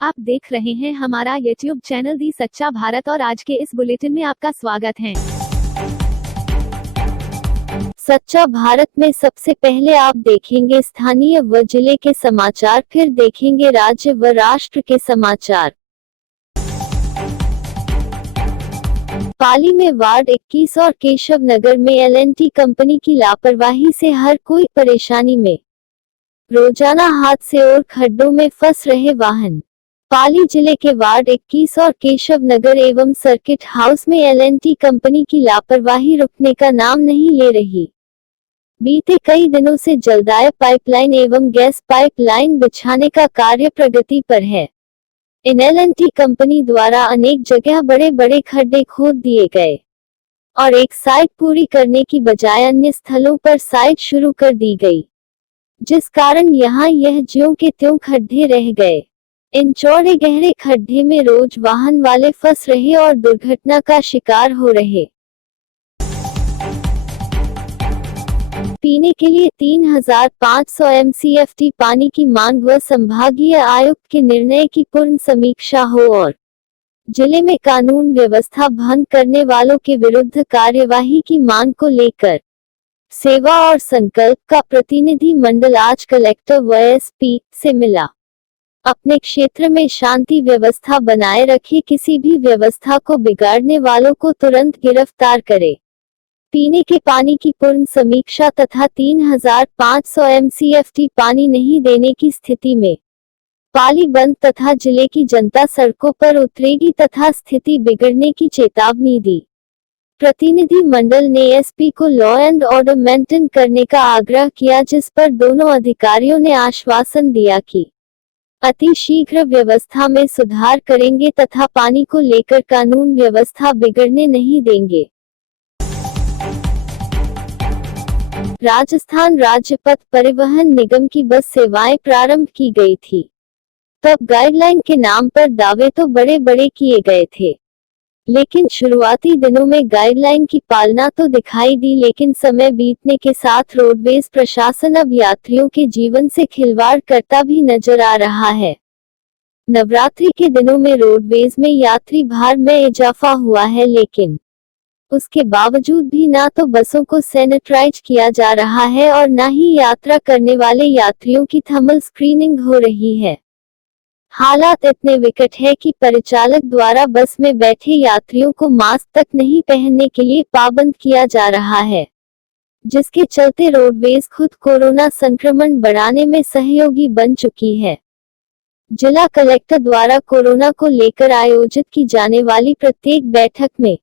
आप देख रहे हैं हमारा YouTube चैनल दी सच्चा भारत और आज के इस बुलेटिन में आपका स्वागत है। सच्चा भारत में सबसे पहले आप देखेंगे स्थानीय व जिले के समाचार, फिर देखेंगे राज्य व राष्ट्र के समाचार। पाली में वार्ड 21 और केशव नगर में L&T कंपनी की लापरवाही से हर कोई परेशानी में। रोजाना हादसे और खड्डों में फंस रहे वाहन। पाली जिले के वार्ड 21 और केशव नगर एवं सर्किट हाउस में L&T कंपनी की लापरवाही रुकने का नाम नहीं ले रही। बीते कई दिनों से जलदाय पाइपलाइन एवं गैस पाइपलाइन बिछाने का कार्य प्रगति पर है। इन L&T कंपनी द्वारा अनेक जगह बड़े बड़े खड्डे खोद दिए गए और एक साइट पूरी करने की बजाय अन्य स्थलों पर साइट शुरू कर दी गई, जिस कारण यहाँ यह ज्यों के त्यों खड्डे रह गए। इन चौड़े गहरे खड्डे में रोज वाहन वाले फंस रहे और दुर्घटना का शिकार हो रहे। पीने के लिए 3500 MCFT पानी की मांग व संभागीय आयुक्त के निर्णय की पूर्ण समीक्षा हो और जिले में कानून व्यवस्था भंग करने वालों के विरुद्ध कार्यवाही की मांग को लेकर सेवा और संकल्प का प्रतिनिधि मंडल आज कलेक्टर व SP से मिला। अपने क्षेत्र में शांति व्यवस्था बनाए रखे, किसी भी व्यवस्था को बिगाड़ने वालों को तुरंत गिरफ्तार करे। पीने के पानी की पूर्ण समीक्षा तथा 3500 MCFT पानी नहीं देने की स्थिति में पाली बंद तथा जिले की जनता सड़कों पर उतरेगी तथा स्थिति बिगड़ने की चेतावनी दी। प्रतिनिधि मंडल ने SP को लॉ एंड ऑर्डर मेंटेन करने का आग्रह किया, जिस पर दोनों अधिकारियों ने आश्वासन दिया कि अति शीघ्र व्यवस्था में सुधार करेंगे तथा पानी को लेकर कानून व्यवस्था बिगड़ने नहीं देंगे। राजस्थान राज्य पथ परिवहन निगम की बस सेवाएं प्रारंभ की गई थी। तब गाइडलाइन के नाम पर दावे तो बड़े बड़े किए गए थे, लेकिन शुरुआती दिनों में गाइडलाइन की पालना तो दिखाई दी, लेकिन समय बीतने के साथ रोडवेज प्रशासन अब यात्रियों के जीवन से खिलवाड़ करता भी नजर आ रहा है। नवरात्रि के दिनों में रोडवेज में यात्री भार में इजाफा हुआ है, लेकिन उसके बावजूद भी ना तो बसों को सैनिटाइज किया जा रहा है और ना ही यात्रा करने वाले यात्रियों की थर्मल स्क्रीनिंग हो रही है। हालात इतने विकट है कि परिचालक द्वारा बस में बैठे यात्रियों को मास्क तक नहीं पहनने के लिए पाबंद किया जा रहा है, जिसके चलते रोडवेज खुद कोरोना संक्रमण बढ़ाने में सहयोगी बन चुकी है। जिला कलेक्टर द्वारा कोरोना को लेकर आयोजित की जाने वाली प्रत्येक बैठक में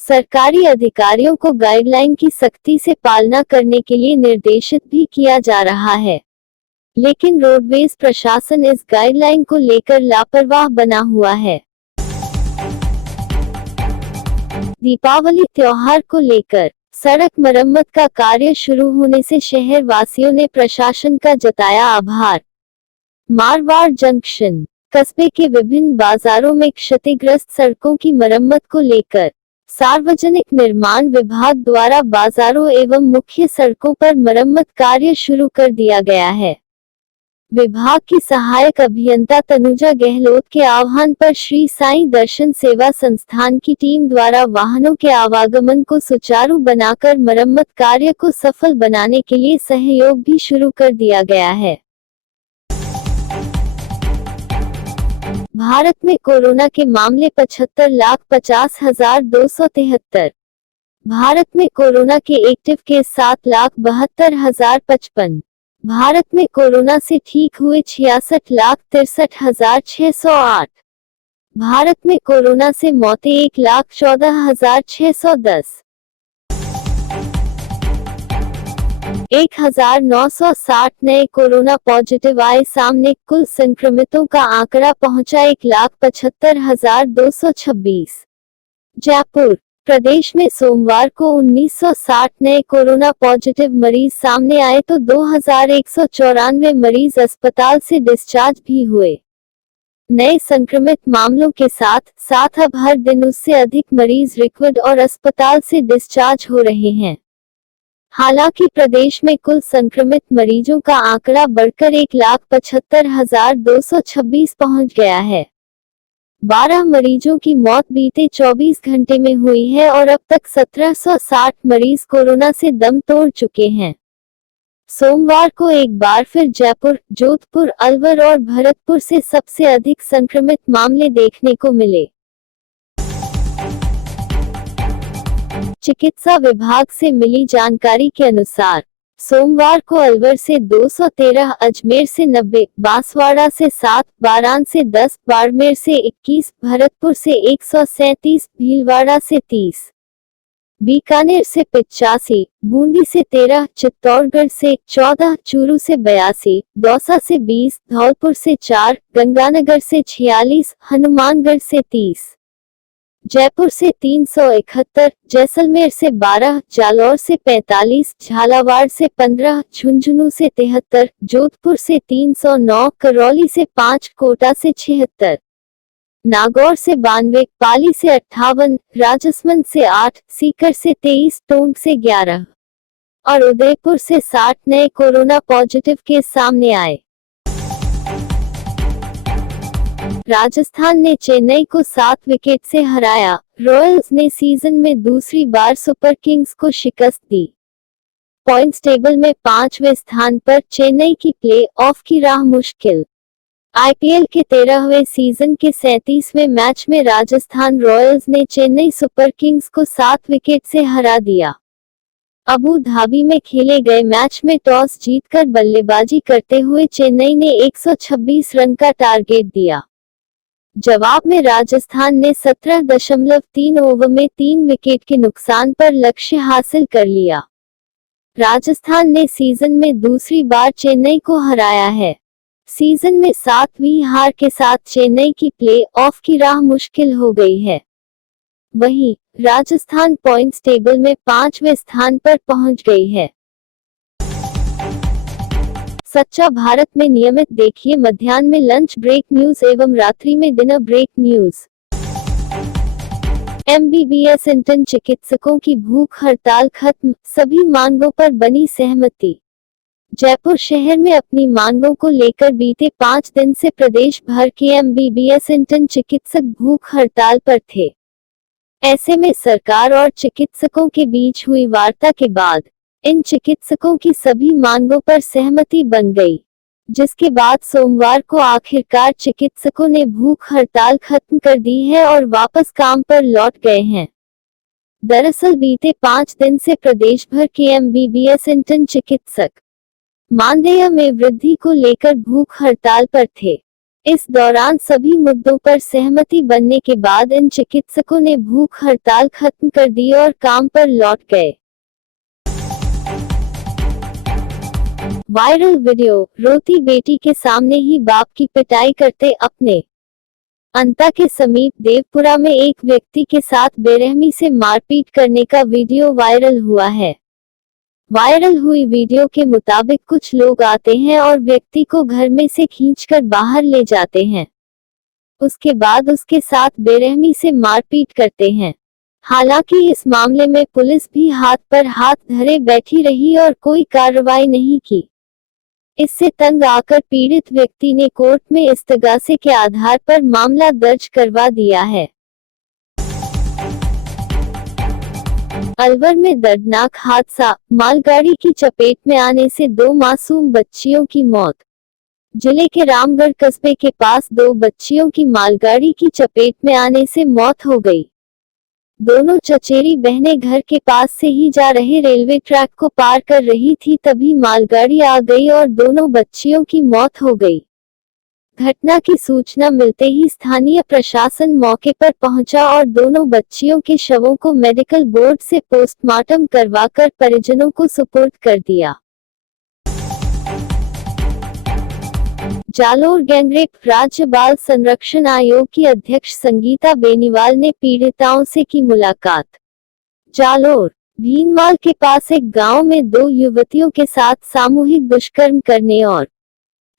सरकारी अधिकारियों को गाइडलाइन की सख्ती से पालना करने के लिए निर्देशित भी किया जा रहा है, लेकिन रोडवेज प्रशासन इस गाइडलाइन को लेकर लापरवाह बना हुआ है। दीपावली त्योहार को लेकर सड़क मरम्मत का कार्य शुरू होने से शहर वासियों ने प्रशासन का जताया आभार। मारवाड़ जंक्शन कस्बे के विभिन्न बाजारों में क्षतिग्रस्त सड़कों की मरम्मत को लेकर सार्वजनिक निर्माण विभाग द्वारा बाजारों एवं मुख्य सड़कों पर मरम्मत कार्य शुरू कर दिया गया है। विभाग की सहायक अभियंता तनुजा गहलोत के आह्वान पर श्री साईं दर्शन सेवा संस्थान की टीम द्वारा वाहनों के आवागमन को सुचारू बनाकर मरम्मत कार्य को सफल बनाने के लिए सहयोग भी शुरू कर दिया गया है। भारत में कोरोना के मामले 75,50,273। भारत में कोरोना के एक्टिव केस 7,72,055। भारत में कोरोना से ठीक हुए 66,63,608। भारत में कोरोना से मौतें 1,14,610। 1,960 नए कोरोना पॉजिटिव आए सामने। कुल संक्रमितों का आंकड़ा पहुंचा 1,75,226। जयपुर प्रदेश में सोमवार को 1960 नए कोरोना पॉजिटिव मरीज सामने आए तो 2,194 मरीज अस्पताल से डिस्चार्ज भी हुए। नए संक्रमित मामलों के साथ अब हर दिन उससे अधिक मरीज रिकवर्ड और अस्पताल से डिस्चार्ज हो रहे हैं। हालांकि प्रदेश में कुल संक्रमित मरीजों का आंकड़ा बढ़कर 1,75,226 पहुंच गया है। 12 मरीजों की मौत बीते 24 घंटे में हुई है और अब तक 1760 मरीज कोरोना से दम तोड़ चुके हैं। सोमवार को एक बार फिर जयपुर, जोधपुर, अलवर और भरतपुर से सबसे अधिक संक्रमित मामले देखने को मिले। चिकित्सा विभाग से मिली जानकारी के अनुसार सोमवार को अलवर से 213, अजमेर से 90, बांसवाड़ा से 7, बारान से 10, बाड़मेर से 21, भरतपुर से 137, भीलवाड़ा से 30, बीकानेर से 85, बूंदी से 13, चित्तौड़गढ़ से 14, चूरू से 82, दौसा से 20, धौलपुर से 4, गंगानगर से 46, हनुमानगढ़ से 30, जयपुर से 371, जैसलमेर से 12, जालौर से 45, झालावाड़ से 15, झुंझुनू से 73, जोधपुर से 309, करौली से 5, कोटा से 76, नागौर से 92, पाली से 58, राजसमंद से 8, सीकर से 23, टोंक से 11 और उदयपुर से 60 नए कोरोना पॉजिटिव केस सामने आए। राजस्थान ने चेन्नई को 7 विकेट से हराया। रॉयल्स ने सीजन में दूसरी बार सुपर किंग्स को शिकस्त दी। पॉइंट्स टेबल में 5वें स्थान पर चेन्नई की प्ले ऑफ की राह मुश्किल। आईपीएल के 13वें सीजन के 37वें मैच में राजस्थान रॉयल्स ने चेन्नई सुपर किंग्स को 7 विकेट से हरा दिया। अबू धाबी में खेले गए मैच में टॉस जीतकर बल्लेबाजी करते हुए चेन्नई ने 126 रन का टारगेट दिया। जवाब में राजस्थान ने 17.3 ओवर में 3 विकेट के नुकसान पर लक्ष्य हासिल कर लिया। राजस्थान ने सीजन में दूसरी बार चेन्नई को हराया है। सीजन में 7वीं हार के साथ चेन्नई की प्ले ऑफ की राह मुश्किल हो गई है। वहीं राजस्थान पॉइंट्स टेबल में 5वें स्थान पर पहुंच गई है। सच्चा भारत में नियमित देखिए मध्याह्न में लंच ब्रेक न्यूज एवं रात्रि में dinner break news. MBBS intern चिकित्सकों की भूख हड़ताल खत्म, सभी मांगों पर बनी सहमति। जयपुर शहर में अपनी मांगों को लेकर बीते 5 दिन से प्रदेश भर के एमबीबीएस इंटर्न चिकित्सक भूख हड़ताल पर थे। ऐसे में सरकार और चिकित्सकों के बीच हुई वार्ता के बाद इन चिकित्सकों की सभी मांगों पर सहमति बन गई, जिसके बाद सोमवार को आखिरकार चिकित्सकों ने भूख हड़ताल खत्म कर दी है और वापस काम पर लौट गए हैं। दरअसल बीते 5 दिन से प्रदेश भर के एमबीबीएस इंटर्न चिकित्सक मानदेय में वृद्धि को लेकर भूख हड़ताल पर थे। इस दौरान सभी मुद्दों पर सहमति बनने के बाद इन चिकित्सकों ने भूख हड़ताल खत्म कर दी और काम पर लौट गए। वायरल वीडियो, रोती बेटी के सामने ही बाप की पिटाई करते अपने। अंता के समीप देवपुरा में एक व्यक्ति के साथ बेरहमी से मारपीट करने का वीडियो वायरल हुआ है। वायरल हुई वीडियो के मुताबिक कुछ लोग आते हैं और व्यक्ति को घर में से खींचकर बाहर ले जाते हैं। उसके बाद उसके साथ बेरहमी से मारपीट करते हैं। हालांकि इस मामले में पुलिस भी हाथ पर हाथ धरे बैठी रही और कोई कार्रवाई नहीं की। इससे तंग आकर पीड़ित व्यक्ति ने कोर्ट में इस्तगासे के आधार पर मामला दर्ज करवा दिया है। अलवर में दर्दनाक हादसा, मालगाड़ी की चपेट में आने से 2 मासूम बच्चियों की मौत। जिले के रामगढ़ कस्बे के पास 2 बच्चियों की मालगाड़ी की चपेट में आने से मौत हो गई। दोनों चचेरी बहनें घर के पास से ही जा रहे रेलवे ट्रैक को पार कर रही थी, तभी मालगाड़ी आ गई और दोनों बच्चियों की मौत हो गई। घटना की सूचना मिलते ही स्थानीय प्रशासन मौके पर पहुंचा और दोनों बच्चियों के शवों को मेडिकल बोर्ड से पोस्टमार्टम करवाकर परिजनों को सुपुर्द कर दिया। जालोर गैंगरेप, राज्य बाल संरक्षण आयोग की अध्यक्ष संगीता बेनीवाल ने पीड़िताओं से की मुलाकात। जालोर भीनमाल के पास एक गांव में 2 युवतियों के साथ सामूहिक दुष्कर्म करने और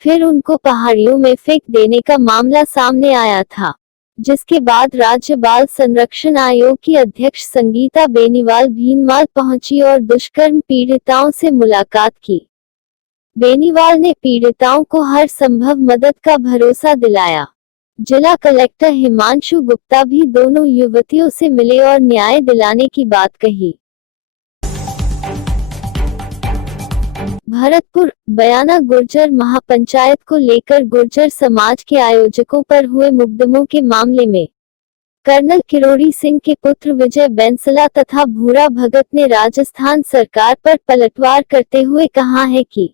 फिर उनको पहाड़ियों में फेंक देने का मामला सामने आया था। जिसके बाद राज्य बाल संरक्षण आयोग की अध्यक्ष संगीता बेनीवाल भीनमाल पहुंची और दुष्कर्म पीड़िताओं से मुलाकात की। बेनीवाल ने पीड़िताओं को हर संभव मदद का भरोसा दिलाया। जिला कलेक्टर हिमांशु गुप्ता भी दोनों युवतियों से मिले और न्याय दिलाने की बात कही। भरतपुर बयाना गुर्जर महापंचायत को लेकर गुर्जर समाज के आयोजकों पर हुए मुकदमों के मामले में कर्नल किरोड़ी सिंह के पुत्र विजय बैंसला तथा भूरा भगत ने राजस्थान सरकार पर पलटवार करते हुए कहा है कि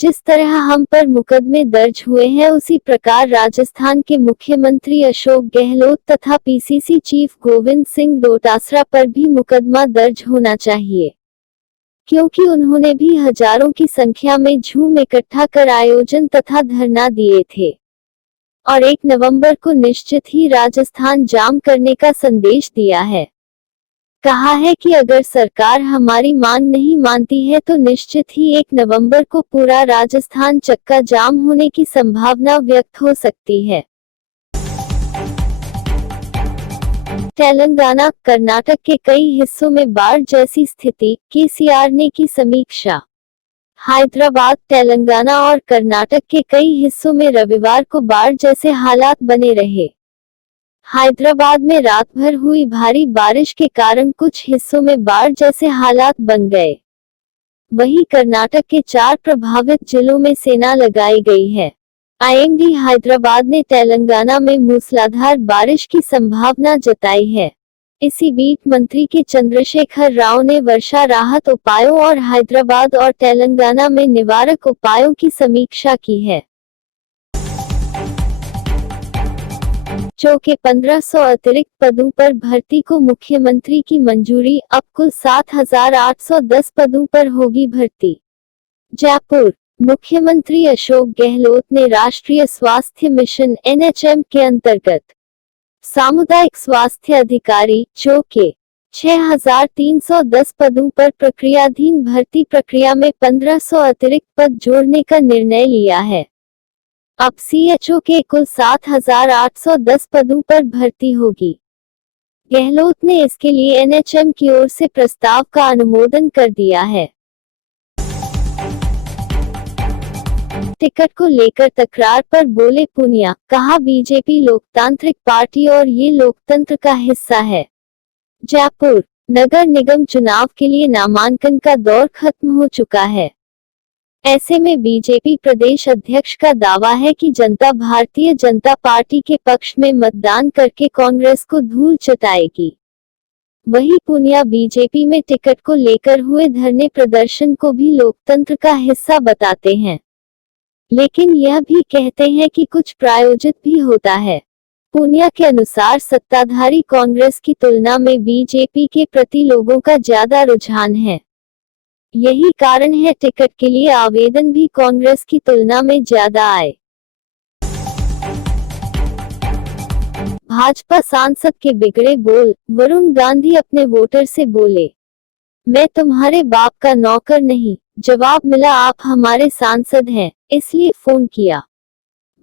जिस तरह हम पर मुकदमे दर्ज हुए हैं उसी प्रकार राजस्थान के मुख्यमंत्री अशोक गहलोत तथा पीसीसी चीफ गोविंद सिंह डोटासरा पर भी मुकदमा दर्ज होना चाहिए, क्योंकि उन्होंने भी हजारों की संख्या में झूम इकट्ठा कर आयोजन तथा धरना दिए थे और 1 नवंबर को निश्चित ही राजस्थान जाम करने का संदेश दिया है। कहा है कि अगर सरकार हमारी मांग नहीं मानती है तो निश्चित ही 1 नवंबर को पूरा राजस्थान चक्का जाम होने की संभावना व्यक्त हो सकती है। तेलंगाना कर्नाटक के कई हिस्सों में बाढ़ जैसी स्थिति, केसीआर ने की समीक्षा। हैदराबाद तेलंगाना और कर्नाटक के कई हिस्सों में रविवार को बाढ़ जैसे हालात बने रहे। हैदराबाद में रात भर हुई भारी बारिश के कारण कुछ हिस्सों में बाढ़ जैसे हालात बन गए। वहीं कर्नाटक के 4 प्रभावित जिलों में सेना लगाई गई है। आईएमडी हैदराबाद ने तेलंगाना में मूसलाधार बारिश की संभावना जताई है। इसी बीच मंत्री के चंद्रशेखर राव ने वर्षा राहत उपायों और हैदराबाद और तेलंगाना में निवारक उपायों की समीक्षा की है। जो के 1500 अतिरिक्त पदों पर भर्ती को मुख्यमंत्री की मंजूरी, अब कुल 7810 पदों पर होगी भर्ती। जयपुर मुख्यमंत्री अशोक गहलोत ने राष्ट्रीय स्वास्थ्य मिशन (NHM) के अंतर्गत सामुदायिक स्वास्थ्य अधिकारी जो के 6310 पदों पर प्रक्रियाधीन भर्ती प्रक्रिया में 1500 अतिरिक्त पद जोड़ने का निर्णय लिया है। अब CHO के कुल 7810 पदों पर भर्ती होगी। गहलोत ने इसके लिए NHM की ओर से प्रस्ताव का अनुमोदन कर दिया है। टिकट को लेकर तकरार पर बोले पूनिया, कहा बीजेपी लोकतांत्रिक पार्टी और ये लोकतंत्र का हिस्सा है। जयपुर नगर निगम चुनाव के लिए नामांकन का दौर खत्म हो चुका है। ऐसे में बीजेपी प्रदेश अध्यक्ष का दावा है कि जनता भारतीय जनता पार्टी के पक्ष में मतदान करके कांग्रेस को धूल चटाएगी। वहीं पूनिया बीजेपी में टिकट को लेकर हुए धरने प्रदर्शन को भी लोकतंत्र का हिस्सा बताते हैं, लेकिन यह भी कहते हैं कि कुछ प्रायोजित भी होता है। पूनिया के अनुसार सत्ताधारी कांग्रेस की तुलना में बीजेपी के प्रति लोगों का ज्यादा रुझान है। यही कारण है टिकट के लिए आवेदन भी कांग्रेस की तुलना में ज्यादा आए। भाजपा सांसद के बिगड़े बोल, वरुण गांधी अपने वोटर से बोले, मैं तुम्हारे बाप का नौकर नहीं। जवाब मिला, आप हमारे सांसद हैं, इसलिए फोन किया।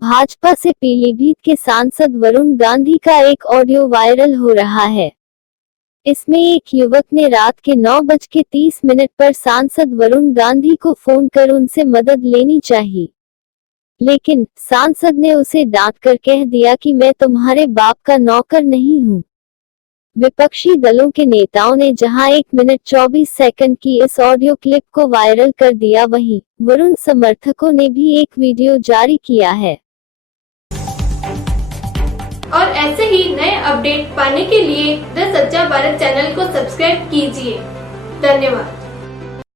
भाजपा से पीलीभीत के सांसद वरुण गांधी का एक ऑडियो वायरल हो रहा है। इसमें एक युवक ने रात के 9:30 पर सांसद वरुण गांधी को फोन कर उनसे मदद लेनी चाहिए, लेकिन सांसद ने उसे डांटकर कह दिया कि मैं तुम्हारे बाप का नौकर नहीं हूं। विपक्षी दलों के नेताओं ने जहां 1 मिनट 24 सेकंड की इस ऑडियो क्लिप को वायरल कर दिया, वहीं वरुण समर्थकों ने भी एक वीडियो जारी किया है। और ऐसे ही नए अपडेट पाने के लिए द सच्चा भारत चैनल को सब्सक्राइब कीजिए। धन्यवाद।